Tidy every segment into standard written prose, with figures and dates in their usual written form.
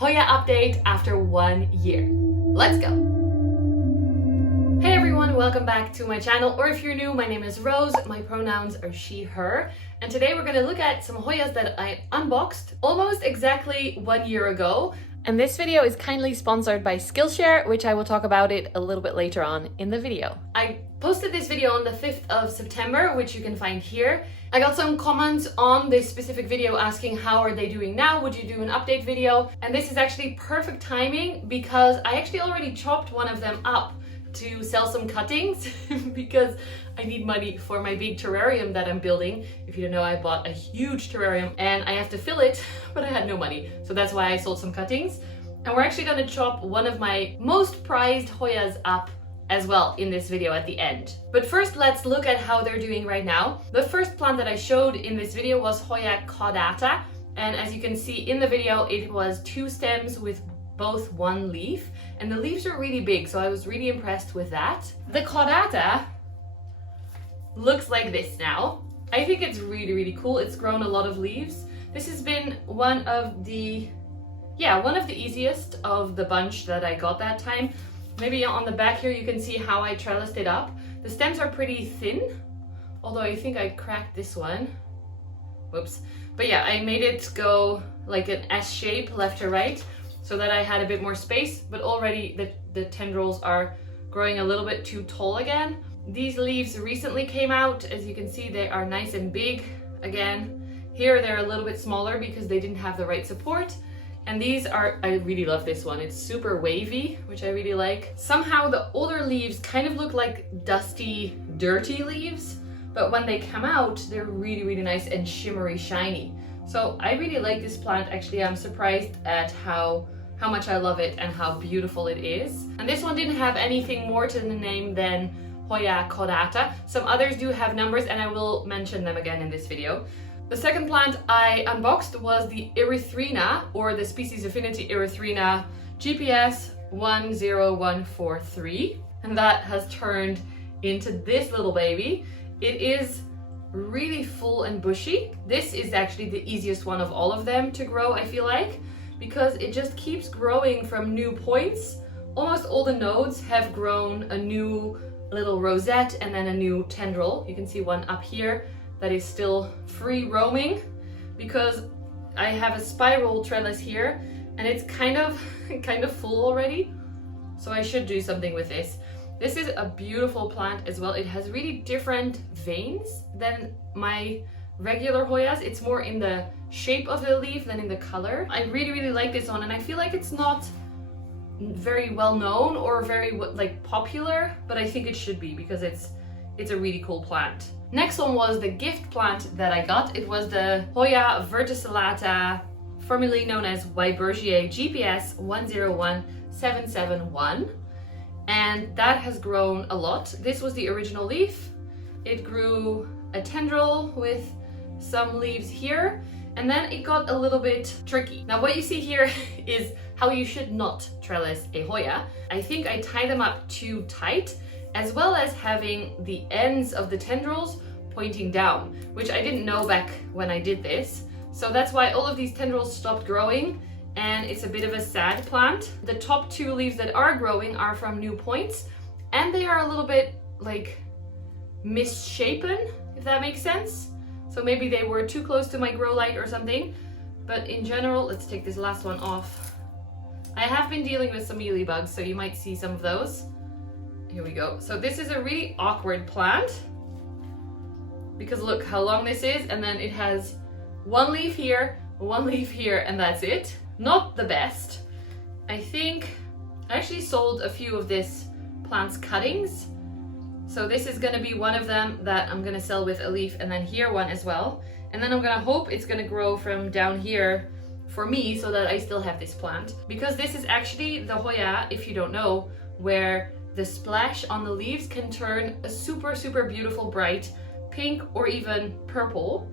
Hoya update after 1 year. Let's go! Hey everyone, welcome back to my channel, or if you're new, my name is Rose, my pronouns are she, her, and today we're gonna look at some Hoyas that I unboxed almost exactly 1 year ago. And this video is kindly sponsored by Skillshare, which I will talk about it a little bit later on in the video. I posted this video on the 5th of September, which you can find here. I got some comments on this specific video asking how are they doing now, would you do an update video? And this is actually perfect timing because I actually already chopped one of them up to sell some cuttings because I need money for my big terrarium that I'm building. If you don't know, I bought a huge terrarium and I have to fill it, but I had no money. So that's why I sold some cuttings. And we're actually gonna chop one of my most prized Hoyas up as well in this video at the end. But first, let's look at how they're doing right now. The first plant that I showed in this video was Hoya caudata. And as you can see in the video, it was 2 stems with both 1 leaf, and the leaves are really big, so I was really impressed with that. The caudata looks like this now. I think it's really cool. It's grown a lot of leaves. This has been one of the easiest of the bunch that I got that time. Maybe on the back here you can see how I trellised it up. The stems are pretty thin, although I think I cracked this one. Whoops. But yeah, I made it go like an S shape left to right, so that I had a bit more space, but already the tendrils are growing a little bit too tall again. These leaves recently came out. As you can see, they are nice and big again. Here they're a little bit smaller because they didn't have the right support. And these are, I really love this one. It's super wavy, which I really like. Somehow the older leaves kind of look like dusty, dirty leaves, but when they come out, they're really nice and shimmery, shiny. So I really like this plant. Actually, I'm surprised at how much I love it and how beautiful it is. And this one didn't have anything more to the name than Hoya caudata. Some others do have numbers and I will mention them again in this video. The second plant I unboxed was the Erythrina, or the species affinity Erythrina GPS 10143. And that has turned into this little baby. It is really full and bushy. This is actually the easiest one of all of them to grow, I feel like, because it just keeps growing from new points. Almost all the nodes have grown a new little rosette and then a new tendril. You can see one up here that is still free roaming because I have a spiral trellis here and it's kind of full already. So I should do something with this. This is a beautiful plant as well. It has really different veins than my regular Hoyas. It's more in the shape of the leaf than in the color. I really like this one, and I feel like it's not very well known or very popular, but I think it should be because it's a really cool plant. Next one was the gift plant that I got. It was the Hoya verticillata, formerly known as Weibergier GPS 101771. And that has grown a lot. This was the original leaf. It grew a tendril with some leaves here, and then it got a little bit tricky. Now what you see here is how you should not trellis a Hoya. I think I tie them up too tight, as well as having the ends of the tendrils pointing down, which I didn't know back when I did this. So that's why all of these tendrils stopped growing, and it's a bit of a sad plant. The top 2 leaves that are growing are from new points, and they are a little bit like misshapen, if that makes sense. So maybe they were too close to my grow light or something. But in general, let's take this last one off. I have been dealing with some mealybugs, so you might see some of those. Here we go. So this is a really awkward plant because look how long this is, and then it has 1 leaf here, 1 leaf here, and that's it. Not the best. I think I actually sold a few of this plant's cuttings. So this is gonna be one of them that I'm gonna sell with a leaf, and then here one as well. And then I'm gonna hope it's gonna grow from down here for me so that I still have this plant. Because this is actually the Hoya, if you don't know, where the splash on the leaves can turn a super beautiful bright pink or even purple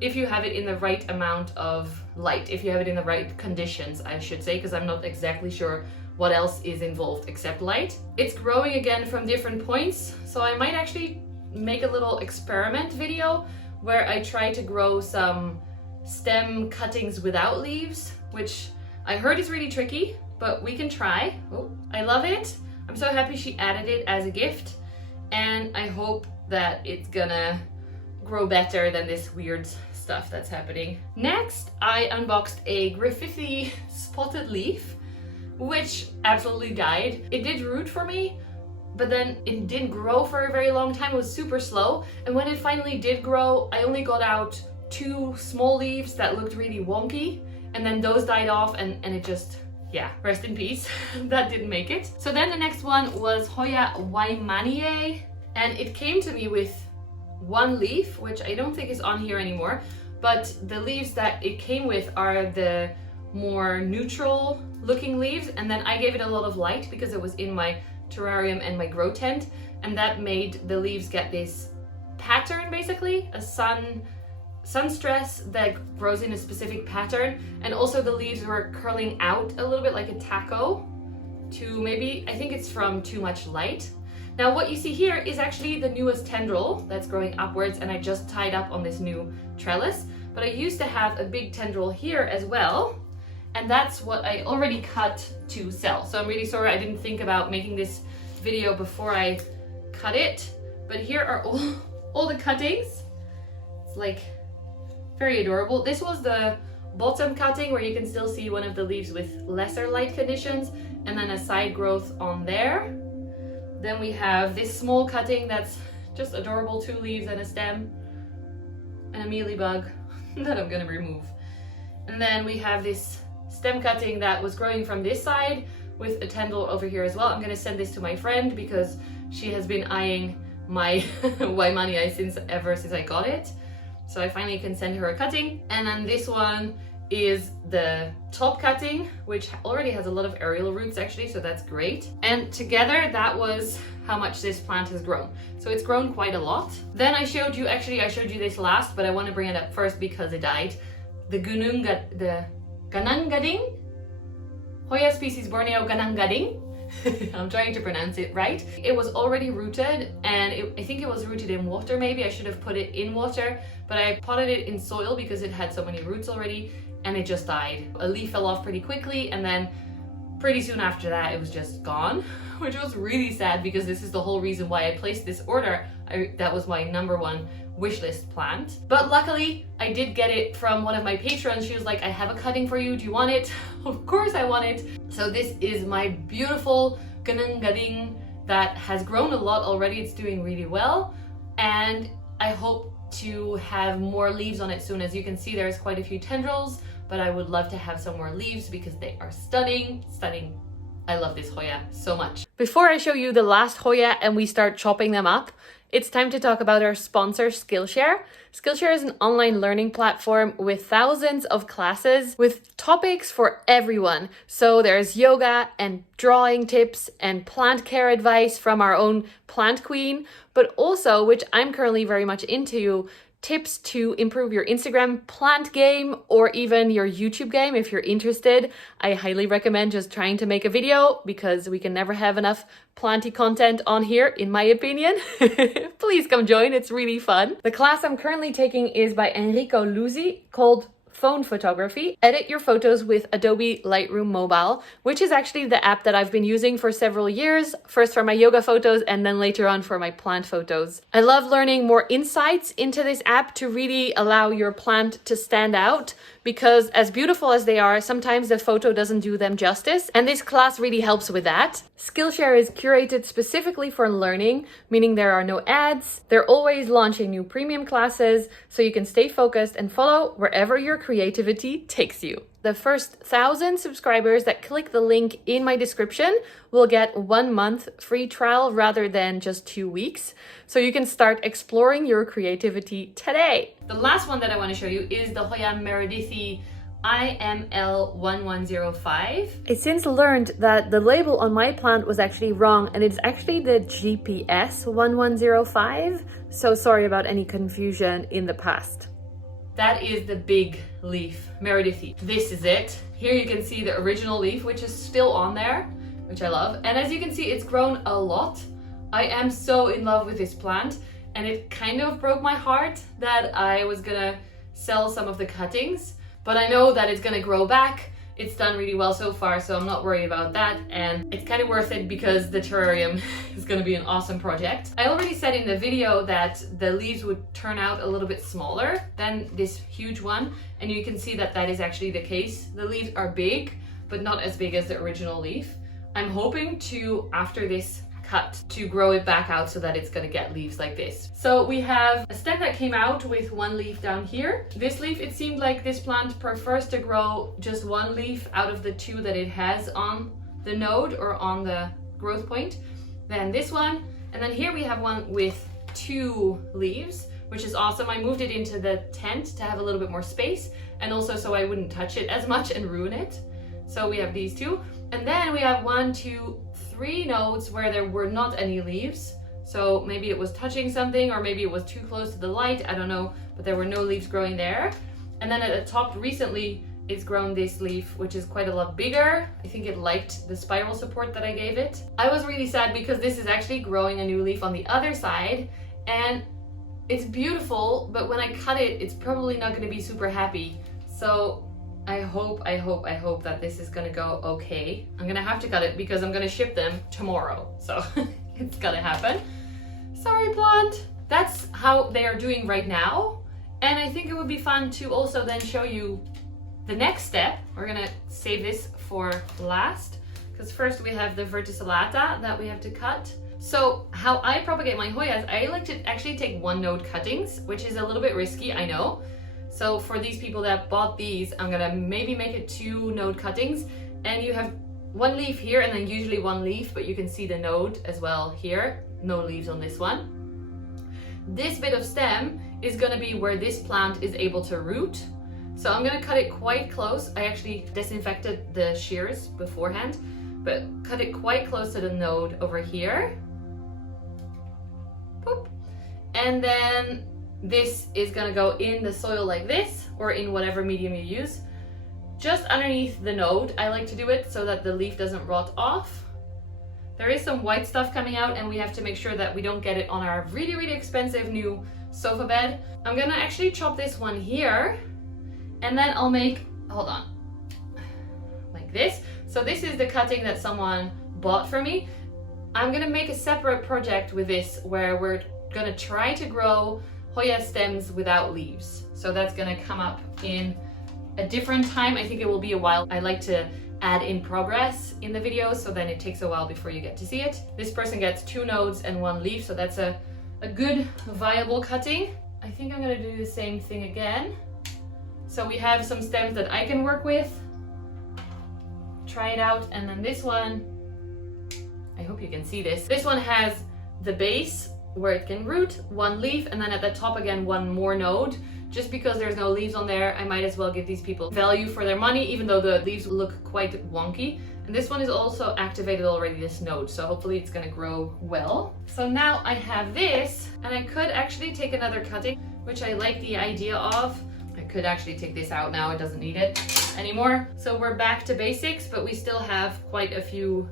if you have it in the right amount of light, if you have it in the right conditions, I should say, because I'm not exactly sure what else is involved except light. It's growing again from different points, so I might actually make a little experiment video where I try to grow some stem cuttings without leaves, which I heard it's really tricky, but we can try. Oh, I love it. I'm so happy she added it as a gift, and I hope that it's gonna grow better than this weird stuff that's happening. Next, I unboxed a Griffithy spotted leaf, which absolutely died. It did root for me, but then it didn't grow for a very long time. It was super slow, and when it finally did grow, I only got out 2 small leaves that looked really wonky, and then those died off, and it just, yeah, rest in peace. That didn't make it. So then the next one was Hoya Meredith, and it came to me with 1 leaf, which I don't think is on here anymore, but the leaves that it came with are the more neutral looking leaves, and then I gave it a lot of light because it was in my terrarium and my grow tent, and that made the leaves get this pattern, basically a sun stress that grows in a specific pattern, and also the leaves were curling out a little bit like a taco to maybe, I think it's from too much light. Now what you see here is actually the newest tendril that's growing upwards, and I just tied up on this new trellis, but I used to have a big tendril here as well, and that's what I already cut to sell. So I'm really sorry I didn't think about making this video before I cut it, but here are all the cuttings. It's like very adorable. This was the bottom cutting where you can still see one of the leaves with lesser light conditions, and then a side growth on there. Then we have this small cutting that's just adorable, 2 leaves and a stem, and a mealybug that I'm gonna remove. And then we have this stem cutting that was growing from this side with a tendril over here as well. I'm gonna send this to my friend because she has been eyeing my Meredith ever since I got it. So I finally can send her a cutting. And then this one is the top cutting, which already has a lot of aerial roots actually, so that's great. And together that was how much this plant has grown. So it's grown quite a lot. Then I showed you this last, but I want to bring it up first because it died. The Ganangading, Hoya species Borneo Ganangading. I'm trying to pronounce it right. It was already rooted, and I think it was rooted in water maybe. I should have put it in water, but I potted it in soil because it had so many roots already, and it just died. A leaf fell off pretty quickly, and then pretty soon after that it was just gone, which was really sad because this is the whole reason why I placed this order. That was my #1 wishlist plant. But luckily I did get it from one of my patrons. She was like, I have a cutting for you, do you want it? Of course I want it. So this is my beautiful Ganangading that has grown a lot already. It's doing really well, and I hope to have more leaves on it soon. As you can see, there's quite a few tendrils, but I would love to have some more leaves because they are stunning. I love this Hoya so much. Before I show you the last Hoya and we start chopping them up, it's time to talk about our sponsor, Skillshare. Skillshare is an online learning platform with thousands of classes with topics for everyone. So there's yoga and drawing tips and plant care advice from our own plant queen, but also, which I'm currently very much into, tips to improve your Instagram plant game or even your YouTube game if you're interested. I highly recommend just trying to make a video because we can never have enough planty content on here, in my opinion. Please come join, it's really fun. The class I'm currently taking is by Enrico Luzzi called Phone Photography. Edit your photos with Adobe Lightroom Mobile, which is actually the app that I've been using for several years, first for my yoga photos and then later on for my plant photos. I love learning more insights into this app to really allow your plant to stand out, because as beautiful as they are, sometimes the photo doesn't do them justice, and this class really helps with that. Skillshare is curated specifically for learning, meaning there are no ads. They're always launching new premium classes, so you can stay focused and follow wherever your creativity takes you. The first 1,000 subscribers that click the link in my description will get 1 month free trial rather than just 2 weeks. So you can start exploring your creativity today. The last one that I want to show you is the Hoya Meredith IML 1105. I since learned that the label on my plant was actually wrong, and it's actually the GPS 1105. So sorry about any confusion in the past. That is the big leaf, Meredith. This is it. Here you can see the original leaf, which is still on there, which I love. And as you can see, it's grown a lot. I am so in love with this plant, and it kind of broke my heart that I was gonna sell some of the cuttings, but I know that it's gonna grow back. it's done really well so far, so I'm not worried about that, and it's kind of worth it because the terrarium is going to be an awesome project. I already said in the video that the leaves would turn out a little bit smaller than this huge one, and you can see that that is actually the case. The leaves are big, but not as big as the original leaf. I'm hoping to, after this cut, to grow it back out so that it's gonna get leaves like this. So we have a stem that came out with one leaf down here. This leaf, it seemed like this plant prefers to grow just one leaf out of the two that it has on the node or on the growth point. Then this one, and then here we have one with 2 leaves, which is awesome. I moved it into the tent to have a little bit more space, and also so I wouldn't touch it as much and ruin it. So we have these 2. And then we have 1, 2, 3 nodes where there were not any leaves. So maybe it was touching something, or maybe it was too close to the light, I don't know, but there were no leaves growing there. And then at the top recently, it's grown this leaf, which is quite a lot bigger. I think it liked the spiral support that I gave it. I was really sad because this is actually growing a new leaf on the other side, and it's beautiful, but when I cut it, it's probably not gonna be super happy. So I hope that this is gonna go okay. I'm gonna have to cut it because I'm gonna ship them tomorrow. So it's gonna happen. Sorry, plant. That's how they are doing right now. And I think it would be fun to also then show you the next step. We're gonna save this for last, because first we have the verticillata that we have to cut. So how I propagate my Hoyas, I like to actually take 1 node cuttings, which is a little bit risky, I know. So for these people that bought these, I'm gonna maybe make it 2 node cuttings, and you have 1 leaf here and then usually 1 leaf, but you can see the node as well here. No leaves on this one. This bit of stem is gonna be where this plant is able to root. So I'm gonna cut it quite close. I actually disinfected the shears beforehand, but cut it quite close to the node over here. Boop. And then this is gonna go in the soil like this, or in whatever medium you use, just underneath the node. I like to do it so that the leaf doesn't rot off. There is some white stuff coming out, and we have to make sure that we don't get it on our really, really expensive new sofa bed. I'm gonna actually chop this one here, and then I'll make, hold on, like this. So this is the cutting that someone bought for me. I'm gonna make a separate project with this where we're gonna try to grow Hoya stems without leaves. So that's gonna come up in a different time. I think it will be a while. I like to add in progress in the videos, so then it takes a while before you get to see it. This person gets 2 nodes and 1 leaf, so that's a good viable cutting. I think I'm gonna do the same thing again. So we have some stems that I can work with. Try it out, and then this one, I hope you can see this. This one has the base where it can root, 1 leaf, and then at the top again 1 more node. Just because there's no leaves on there, I might as well give these people value for their money, even though the leaves look quite wonky. And this one is also activated already, this node, so hopefully it's gonna grow well. So now I have this, and I could actually take another cutting, which I like the idea of. I could actually take this out now, it doesn't need it anymore. So we're back to basics, but we still have quite a few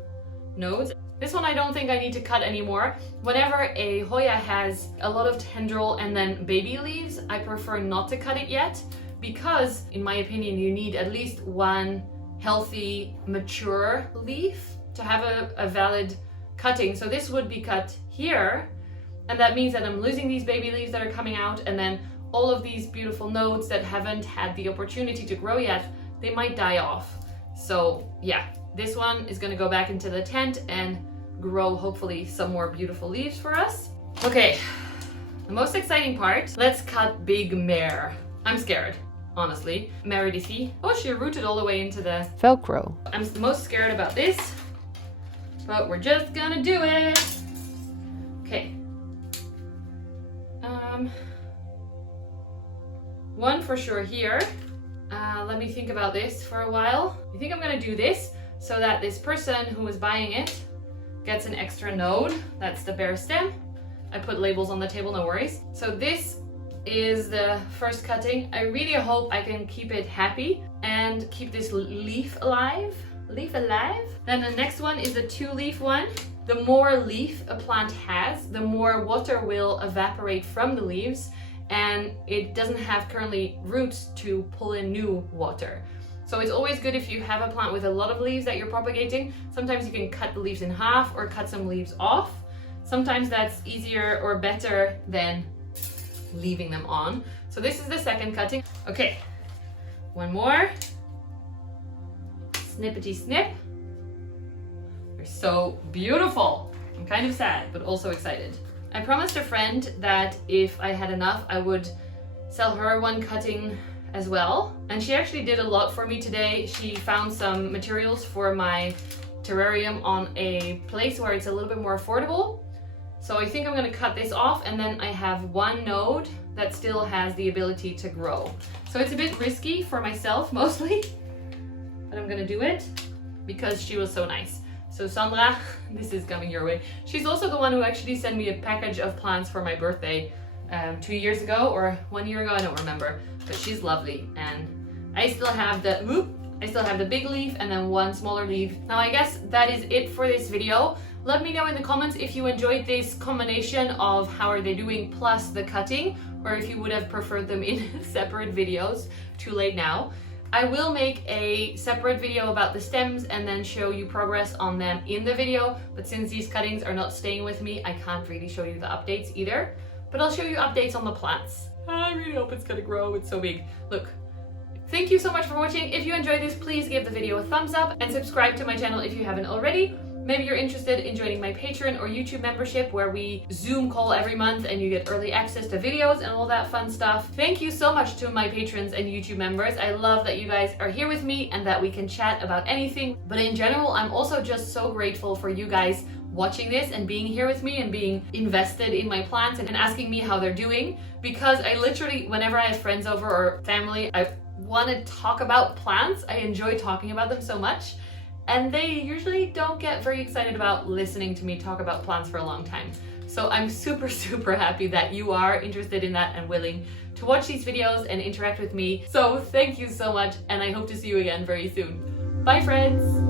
nodes. This one I don't think I need to cut anymore. Whenever a Hoya has a lot of tendril and then baby leaves, I prefer not to cut it yet, because in my opinion you need at least 1 healthy, mature leaf to have a valid cutting. So this would be cut here, and that means that I'm losing these baby leaves that are coming out, and then all of these beautiful nodes that haven't had the opportunity to grow yet, they might die off. So yeah, this one is gonna go back into the tent and grow hopefully some more beautiful leaves for us. Okay, the most exciting part, let's cut Big Mare. I'm scared, honestly. Meredith. Oh, she rooted all the way into the Velcro. I'm most scared about this, but we're just gonna do it. Okay. 1 for sure here. Let me think about this for a while. I think I'm gonna do this so that this person who is buying it gets an extra node. That's the bare stem. I put labels on the table, no worries. So this is the first cutting. I really hope I can keep it happy and keep this leaf alive. Then the next one is the 2-leaf one. The more leaf a plant has, the more water will evaporate from the leaves, and it doesn't have currently roots to pull in new water. So it's always good if you have a plant with a lot of leaves that you're propagating. Sometimes you can cut the leaves in half or cut some leaves off. Sometimes that's easier or better than leaving them on. So this is the second cutting. Okay, one more. Snippety snip. They're so beautiful. I'm kind of sad, but also excited. I promised a friend that if I had enough, I would sell her one cutting as well. And she actually did a lot for me today. She found some materials for my terrarium on a place where it's a little bit more affordable. So I think I'm gonna cut this off, and then I have one node that still has the ability to grow. So it's a bit risky for myself mostly, but I'm gonna do it because she was so nice. So Sandra, this is coming your way. She's also the one who actually sent me a package of plants for my birthday 2 years ago or 1 year ago, I don't remember, but she's lovely. And I still have the big leaf and then one smaller leaf. Now I guess that is it for this video. Let me know in the comments if you enjoyed this combination of how are they doing plus the cutting, or if you would have preferred them in separate videos. Too late now. I will make a separate video about the stems and then show you progress on them in the video, but since these cuttings are not staying with me, I can't really show you the updates either. But I'll show you updates on the plants. I really hope it's gonna grow, it's so big. Look. Thank you so much for watching. If you enjoyed this, please give the video a thumbs up and subscribe to my channel if you haven't already. Maybe you're interested in joining my Patreon or YouTube membership where we Zoom call every month and you get early access to videos and all that fun stuff. Thank you so much to my patrons and YouTube members. I love that you guys are here with me and that we can chat about anything. But in general, I'm also just so grateful for you guys watching this and being here with me and being invested in my plants and asking me how they're doing, because I literally, whenever I have friends over or family, I want to talk about plants. I enjoy talking about them so much. And they usually don't get very excited about listening to me talk about plants for a long time. So I'm super, super happy that you are interested in that and willing to watch these videos and interact with me. So thank you so much, and I hope to see you again very soon. Bye friends!